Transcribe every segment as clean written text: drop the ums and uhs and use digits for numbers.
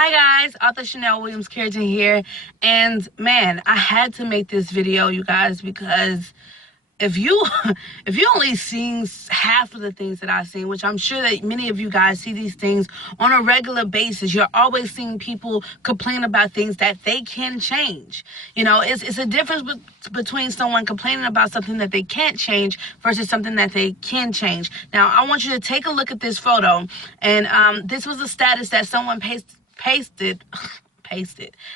Hi guys, author Chanel Williams Carrington here, and man, I had to make this video, you guys, because if you if you only seen half of the things that I've seen, which I'm sure that many of you guys see these things on a regular basis, you're always seeing people complain about things that they can change. You know, it's a difference between someone complaining about something that they can't change versus something that they can change. Now, I want you to take a look at this photo, and this was a status that someone pasted.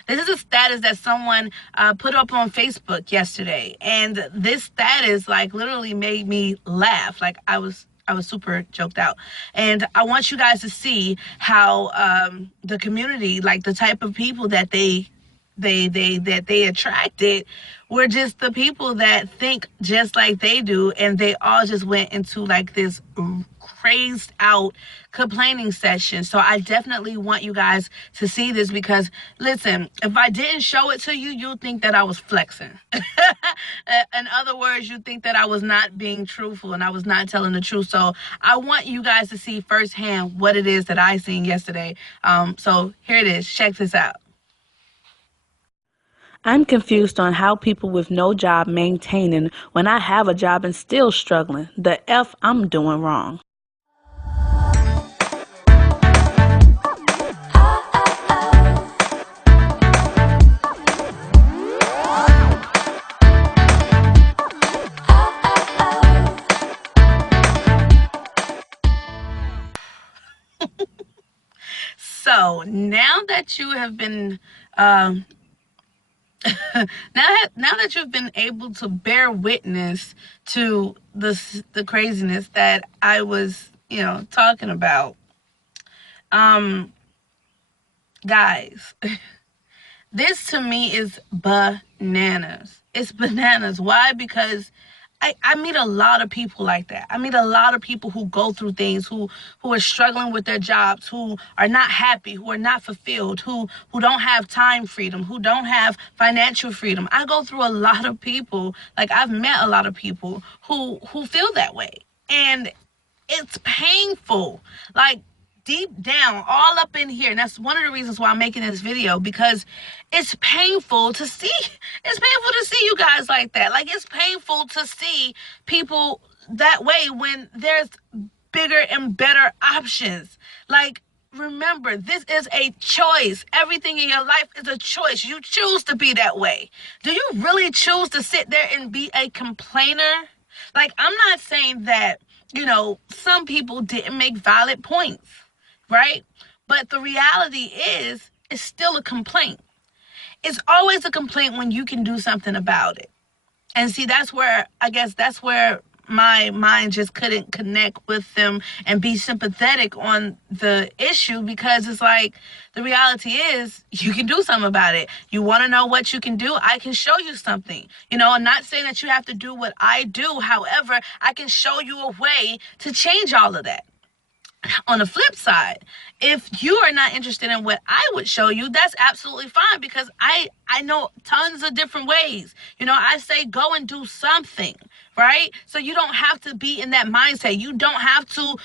This is a status that someone put up on Facebook yesterday, and this status like literally made me laugh. Like I was super joked out, and I want you guys to see how the community, like the type of people that they attracted, were just the people that think just like they do, and they all just went into like this crazed out complaining session. So I definitely want you guys to see this, because listen, if I didn't show it to you, you'd think that I was flexing. In other words, you'd think that I was not being truthful and I was not telling the truth. So I want you guys to see firsthand what it is that I seen yesterday. So here it is. Check this out. I'm confused on how people with no job maintaining when I have a job and still struggling. The F I'm doing wrong. So now that you have been now that you've been able to bear witness to the craziness that I was, talking about, guys, this to me is bananas. It's bananas. Why? Because I meet a lot of people like that. I meet a lot of people who go through things, who are struggling with their jobs, who are not happy, who are not fulfilled, who don't have time freedom, who don't have financial freedom. I go through a lot of people, like I've met a lot of people who feel that way. And it's painful. Like, deep down, all up in here. And that's one of the reasons why I'm making this video, because it's painful to see. It's painful to see you guys like that. Like, it's painful to see people that way when there's bigger and better options. Like, remember, this is a choice. Everything in your life is a choice. You choose to be that way. Do you really choose to sit there and be a complainer? Like, I'm not saying that, some people didn't make valid points, right? But the reality is, it's still a complaint. It's always a complaint when you can do something about it. And see, that's where my mind just couldn't connect with them and be sympathetic on the issue, because it's like, the reality is, you can do something about it. You want to know what you can do? I can show you something. I'm not saying that you have to do what I do. However, I can show you a way to change all of that. On the flip side, if you are not interested in what I would show you, that's absolutely fine, because I know tons of different ways. I say go and do something, right? So you don't have to be in that mindset. You don't have to,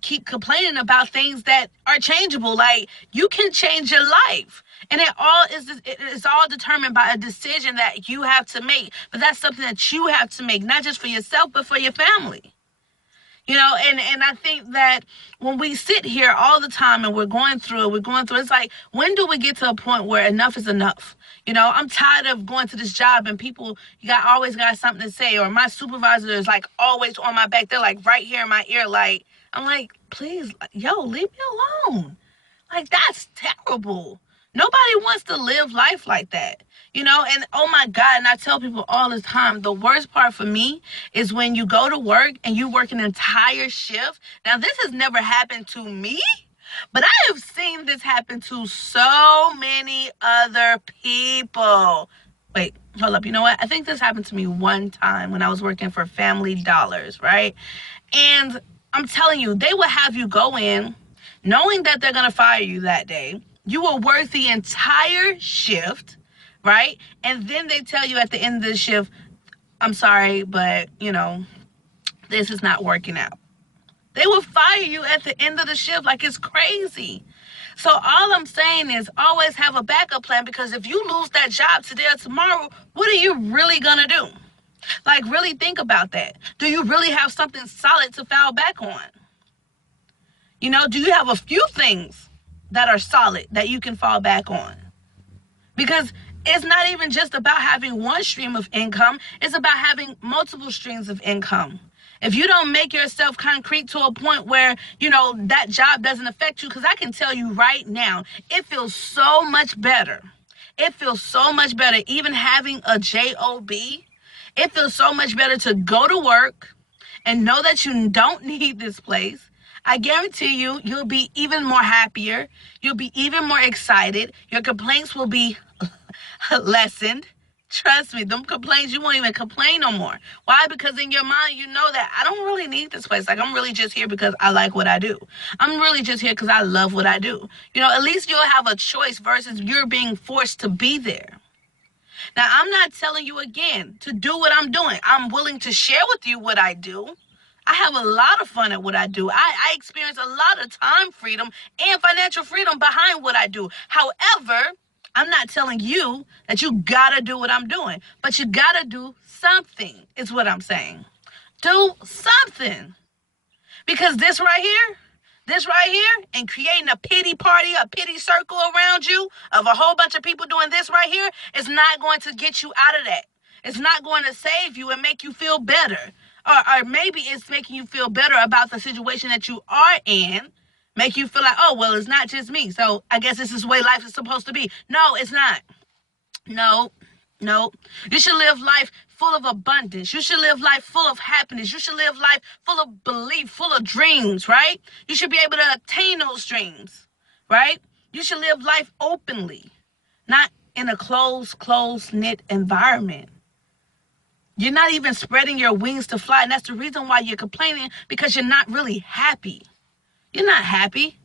keep complaining about things that are changeable. Like, you can change your life. And it's all determined by a decision that you have to make. But that's something that you have to make, not just for yourself, but for your family. And I think that when we sit here all the time and we're going through, it's like, when do we get to a point where enough is enough? I'm tired of going to this job and people always got something to say, or my supervisor is like always on my back. They're like right here in my ear. Like, I'm like, please, leave me alone. Like, that's terrible. Nobody wants to live life like that, and oh my God, and I tell people all the time, the worst part for me is when you go to work and you work an entire shift. Now, this has never happened to me, but I have seen this happen to so many other people. Wait, hold up. You know what? I think this happened to me one time when I was working for Family Dollars, right? And I'm telling you, they will have you go in knowing that they're going to fire you that day. You will work the entire shift, right? And then they tell you at the end of the shift, I'm sorry, but, this is not working out. They will fire you at the end of the shift. Like, it's crazy. So all I'm saying is always have a backup plan, because if you lose that job today or tomorrow, what are you really gonna do? Like, really think about that. Do you really have something solid to fall back on? You know, do you have a few things that are solid that you can fall back on? Because it's not even just about having one stream of income, it's about having multiple streams of income. If you don't make yourself concrete to a point where, you know, that job doesn't affect you, because I can tell you right now, it feels so much better. It feels so much better, even having a job. It feels so much better to go to work and know that you don't need this place. I guarantee you, you'll be even more happier. You'll be even more excited. Your complaints will be lessened. Trust me, them complaints, you won't even complain no more. Why? Because in your mind, you know that I don't really need this place. Like, I'm really just here because I like what I do. I'm really just here because I love what I do. You know, at least you'll have a choice versus you're being forced to be there. Now, I'm not telling you again to do what I'm doing. I'm willing to share with you what I do. I have a lot of fun at what I do. I experience a lot of time freedom and financial freedom behind what I do. However, I'm not telling you that you gotta do what I'm doing, but you gotta do something, is what I'm saying. Do something. Because this right here, and creating a pity party, a pity circle around you of a whole bunch of people doing this right here is not going to get you out of that. It's not going to save you and make you feel better. Or maybe it's making you feel better about the situation that you are in, make you feel like, oh, well, it's not just me, so I guess this is the way life is supposed to be. No, it's not. No, no. You should live life full of abundance. You should live life full of happiness. You should live life full of belief, full of dreams, right? You should be able to attain those dreams, right? You should live life openly, not in a close-knit environment. You're not even spreading your wings to fly, and that's the reason why you're complaining, because you're not really happy. You're not happy.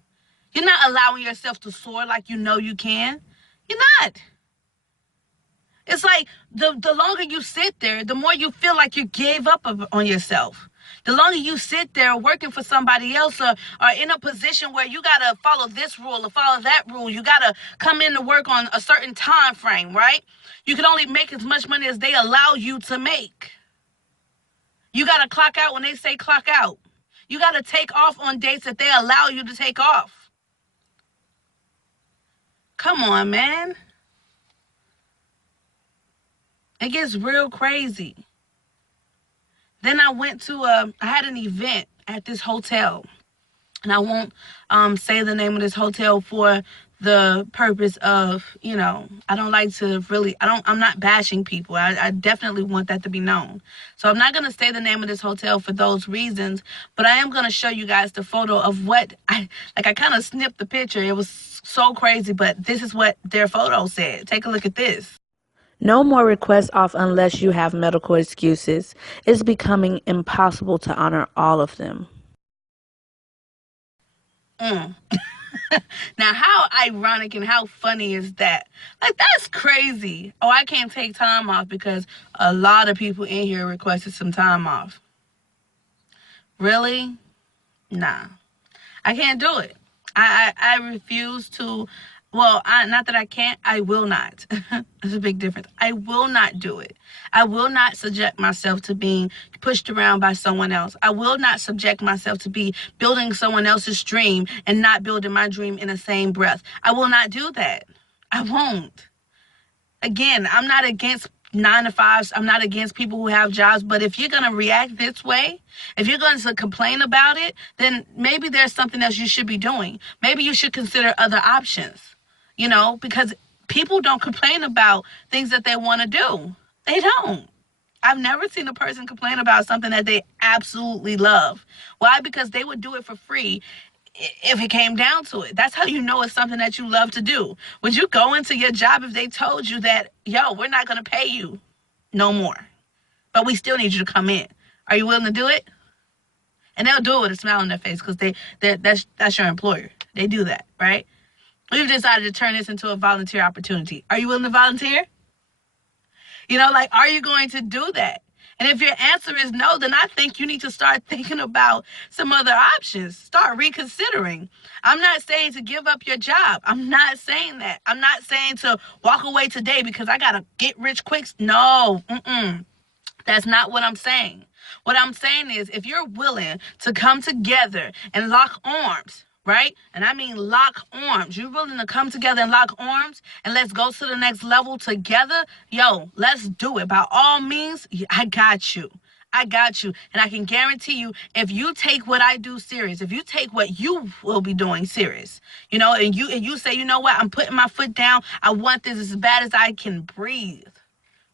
You're not allowing yourself to soar like you know you can. You're not. It's like the longer you sit there, the more you feel like you gave up on yourself. The longer you sit there working for somebody else, or in a position where you got to follow this rule or follow that rule, you got to come in to work on a certain time frame, right? You can only make as much money as they allow you to make. You got to clock out when they say clock out. You got to take off on dates that they allow you to take off. Come on, man. It gets real crazy. Then I had an event at this hotel. And I won't say the name of this hotel for the purpose of, I don't like to really, I'm not bashing people. I definitely want that to be known. So I'm not going to say the name of this hotel for those reasons, but I am going to show you guys the photo of what I kind of snipped the picture. It was so crazy, but this is what their photo said. Take a look at this. No more requests off unless you have medical excuses. It's becoming impossible to honor all of them. Now, how ironic and how funny is that? Like, that's crazy. Oh, I can't take time off because a lot of people in here requested some time off. Really? Nah. I can't do it. I refuse to. Well, not that I can't, I will not. There's a big difference. I will not do it. I will not subject myself to being pushed around by someone else. I will not subject myself to be building someone else's dream and not building my dream in the same breath. I will not do that. I won't. Again, I'm not against 9 to 5s. I'm not against people who have jobs, but if you're going to react this way, if you're going to complain about it, then maybe there's something else you should be doing. Maybe you should consider other options, because people don't complain about things that they want to do. They don't. I've never seen a person complain about something that they absolutely love. Why? Because they would do it for free if it came down to it. That's how you know it's something that you love to do. Would you go into your job if they told you that, we're not going to pay you no more, but we still need you to come in? Are you willing to do it? And they'll do it with a smile on their face because that's your employer. They do that, right? We've decided to turn this into a volunteer opportunity. Are you willing to volunteer? Are you going to do that? And if your answer is no, then I think you need to start thinking about some other options. Start reconsidering. I'm not saying to give up your job. I'm not saying that. I'm not saying to walk away today because I got to get rich quick. No, that's not what I'm saying. What I'm saying is if you're willing to come together and lock arms, right? And I mean lock arms. You're willing to come together and lock arms and let's go to the next level together. Yo, let's do it. By all means, I got you. I got you. And I can guarantee you, if you take what I do serious, if you take what you will be doing serious, and you say, you know what, I'm putting my foot down. I want this as bad as I can breathe.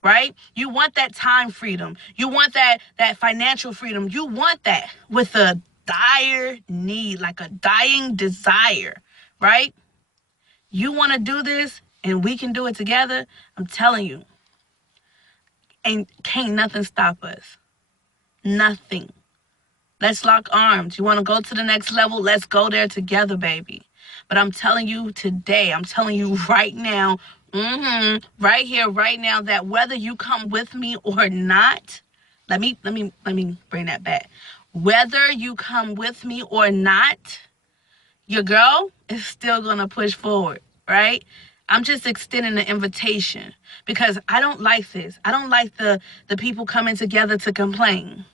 Right? You want that time freedom. You want that financial freedom. You want that with a dire need, like a dying desire, right? You want to do this and we can do it together. I'm telling you, can't nothing stop us. Nothing. Let's lock arms. You want to go to the next level? Let's go there together, baby. But I'm telling you today, I'm telling you right now, right here, right now, that whether you come with me or not, let me bring that back. Whether you come with me or not, your girl is still gonna push forward, right? I'm just extending the invitation because I don't like this. I don't like the people coming together to complain.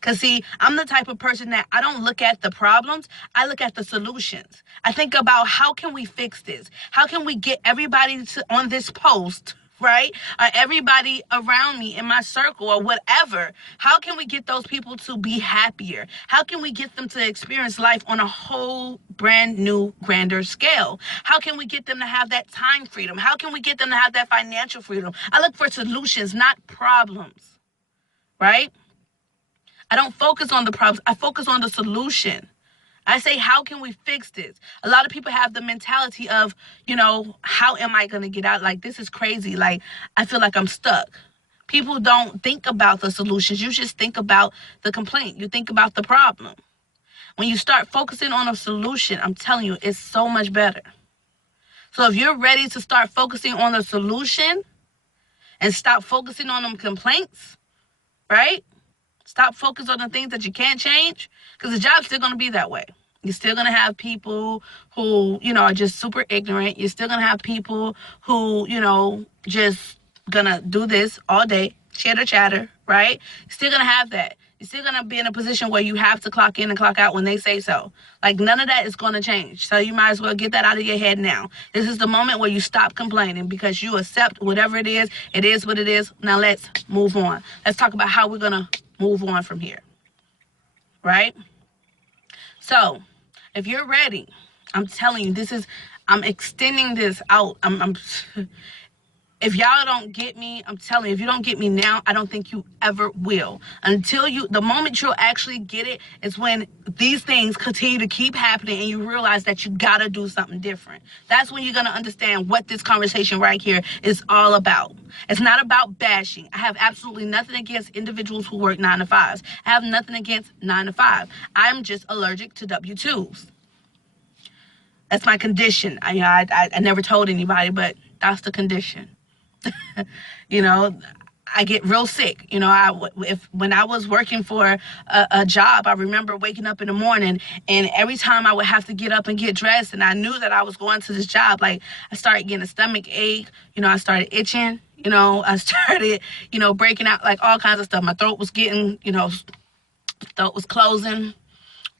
Because, see, I'm the type of person that I don't look at the problems. I look at the solutions. I think about how can we fix this? How can we get everybody on this post, right? Or everybody around me in my circle or whatever. How can we get those people to be happier? How can we get them to experience life on a whole brand new, grander scale? How can we get them to have that time freedom? How can we get them to have that financial freedom? I look for solutions, not problems, right? I don't focus on the problems. I focus on the solution. I say, how can we fix this? A lot of people have the mentality of, how am I going to get out? Like, this is crazy. Like, I feel like I'm stuck. People don't think about the solutions. You just think about the complaint. You think about the problem. When you start focusing on a solution, I'm telling you, it's so much better. So if you're ready to start focusing on the solution and stop focusing on them complaints, right? Stop focusing on the things that you can't change, because the job's still going to be that way. You're still going to have people who, are just super ignorant. You're still going to have people who, just going to do this all day, chitter chatter, right? You're still going to have that. You're still going to be in a position where you have to clock in and clock out when they say so. Like, none of that is going to change. So you might as well get that out of your head now. This is the moment where you stop complaining because you accept whatever it is. It is what it is. Now let's move on. Let's talk about how we're going to move on from here, right? So if you're ready, I'm telling you, I'm extending this out. If y'all don't get me, I'm telling you, if you don't get me now, I don't think you ever will. The moment you'll actually get it is when these things continue to keep happening and you realize that you gotta do something different. That's when you're gonna understand what this conversation right here is all about. It's not about bashing. I have absolutely nothing against individuals who work 9 to 5s. I have nothing against 9 to 5. I'm just allergic to W-2s. That's my condition. I never told anybody, but that's the condition. I get real sick. When I was working for a job, I remember waking up in the morning and every time I would have to get up and get dressed and I knew that I was going to this job, like I started getting a stomach ache, I started itching, I started, breaking out like all kinds of stuff. My throat was getting, throat was closing,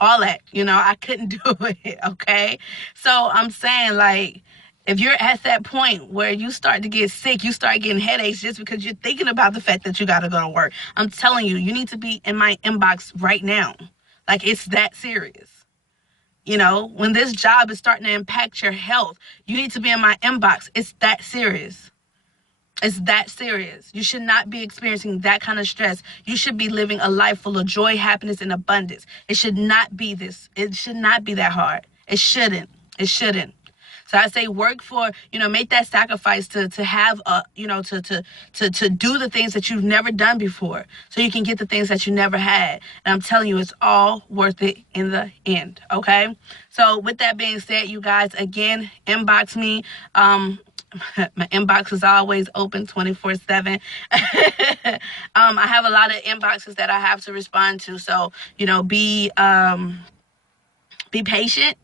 all that, I couldn't do it. Okay. So I'm saying, like, if you're at that point where you start to get sick, you start getting headaches just because you're thinking about the fact that you got to go to work, I'm telling you, you need to be in my inbox right now. Like, it's that serious. When this job is starting to impact your health, you need to be in my inbox. It's that serious. It's that serious. You should not be experiencing that kind of stress. You should be living a life full of joy, happiness, and abundance. It should not be this. It should not be that hard. It shouldn't. It shouldn't. So I say work for, make that sacrifice to have to do the things that you've never done before so you can get the things that you never had. And I'm telling you, it's all worth it in the end. Okay. So with that being said, you guys, again, inbox me. My inbox is always open 24/7. I have a lot of inboxes that I have to respond to. So, be patient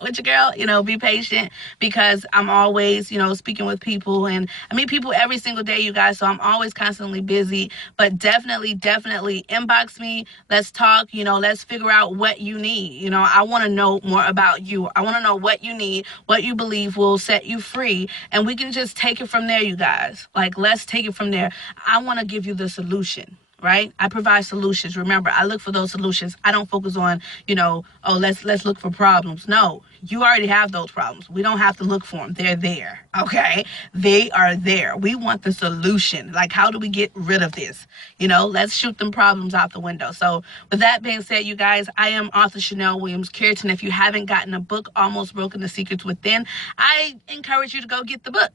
with your girl, be patient, because I'm always, speaking with people, and I meet people every single day, you guys. So I'm always constantly busy, but definitely, definitely inbox me. Let's talk, let's figure out what you need. I want to know more about you. I want to know what you need, what you believe will set you free. And we can just take it from there, you guys. Like, let's take it from there. I want to give you the solution, right? I provide solutions. Remember, I look for those solutions. I don't focus on, oh, let's look for problems. No, you already have those problems. We don't have to look for them. They're there. Okay? They are there. We want the solution. Like, how do we get rid of this? Let's shoot them problems out the window. So with that being said, you guys, I am author Chanel Williams Carrington. If you haven't gotten a book, Almost Broken: The Secrets Within, I encourage you to go get the book.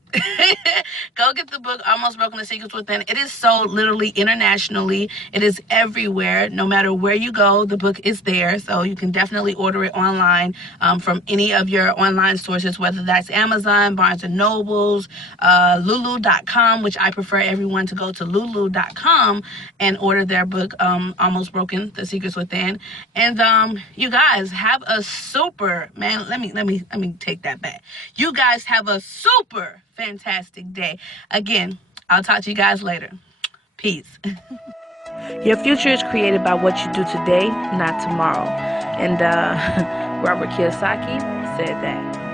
Go get the book, Almost Broken: The Secrets Within. It is sold literally internationally. It is everywhere. No matter where you go, the book is there. So you can definitely order it online from any of your online sources, whether that's Amazon, Barnes and Nobles, Lulu.com, which I prefer everyone to go to Lulu.com and order their book, Almost Broken: The Secrets Within. And you guys have a super, man. Let me take that back. You guys have a super fantastic day. Again, I'll talk to you guys later. Peace. Your future is created by what you do today, not tomorrow. And Robert Kiyosaki said that.